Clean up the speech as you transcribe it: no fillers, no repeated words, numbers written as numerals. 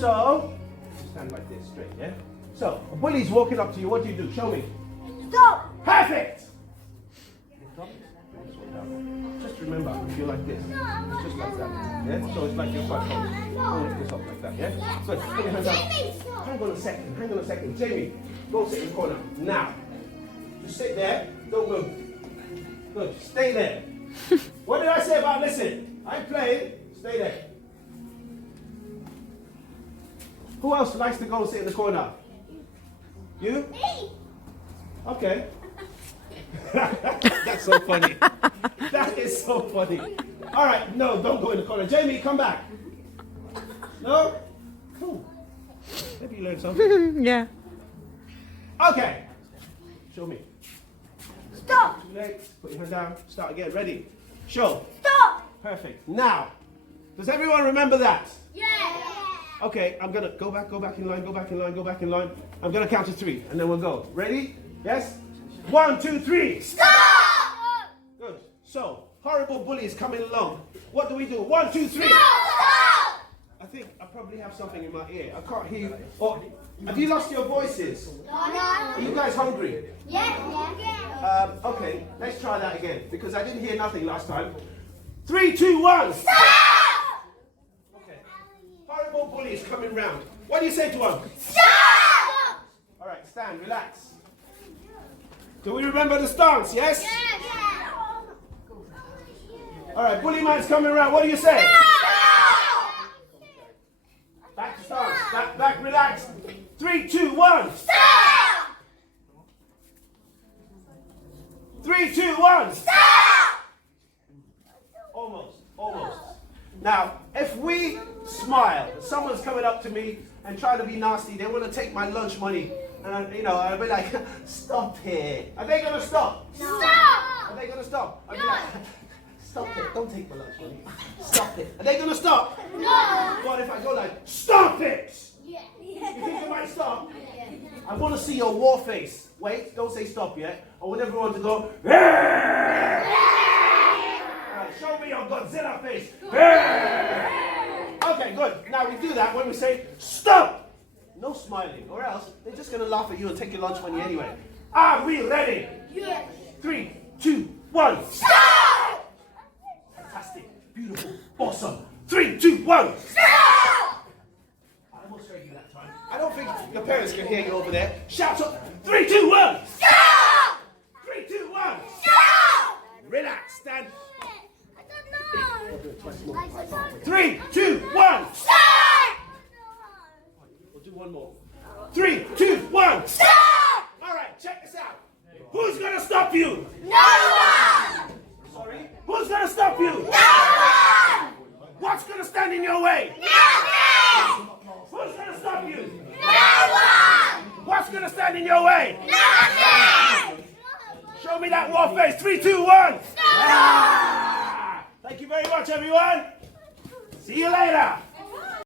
So, stand like this, straight, yeah? So, a bully's walking up to you. What do? Show me. Stop! Perfect! Just remember, if you're like this, it's just like that. Yeah? So it's like you're quite close. Hold this up like that, yeah? So put your hands up. Hang on a second. Jamie, go sit in the corner. Now. Just sit there. Don't move. Good. Stay there. What did I say about listen? I played. Stay there. Who else likes to go sit in the corner? You? Me! Okay. That's so funny. That is so funny. All right, no, don't go in the corner. Jamie, come back. No? Cool. Maybe you learned something. Yeah. Okay. Show me. Stop! Too late. Put your hand down. Start again. Ready? Show. Stop! Perfect. Now, does everyone remember that? Yeah! Okay, I'm gonna go back in line. I'm gonna count to 3, and then we'll go. Ready? Yes? 1, 2, 3. Stop! Good. So, horrible bully is coming along. What do we do? 1, 2, 3. Stop! I think I probably have something in my ear. I can't hear you. Or, have you lost your voices? No. Are you guys hungry? Yeah. Okay, let's try that again, because I didn't hear nothing last time. 3, 2, 1. Stop! Okay. Horrible bully is coming round. What do you say to him? Stop! All right, stand, relax. Do we remember the stance, yes? Yeah. All right, bully man's coming around. What do you say? Stop! Back to stance. Back, relax. 3, 2, 1. Stop! 3, 2, 1. Stop! Almost. Now, if we smile, someone's coming up to me and trying to be nasty, they want to take my lunch money, and I'll be like, stop it. Are they gonna stop? Stop! Are they gonna stop? I'll be like, stop it. Don't take my lunch money. Stop it. Are they gonna stop? No! What if I go like, stop it? Yeah. You think they might stop? I want to see your war face. Wait, don't say stop yet. I want everyone to go, show me your Godzilla face. Okay, good. Now we do that when we say stop. No smiling, or else they're just going to laugh at you and take your lunch money anyway. Are we ready? Yeah. 3, 2, 1. Stop! Fantastic. Beautiful. Awesome. 3, 2, 1. Stop! I almost heard you that time. I don't think your parents can hear you over there. Shout up. 3, 2, 1. Stop! 3, 2, 1. Stop! Relax. Stand. I don't know. 3, 2, 1. Stop! We'll do one more. 3, 2, 1. Stop! All right, check this out. Who's going to stop you? No one! Sorry? Who's going to stop you? No one! What's going to stand in your way? Nothing! Who's going to stop you? No one! What's going to stand in your way? Nothing! Show me that war face. 3, 2, 1. Stop! Thank you very much, everyone. See you later.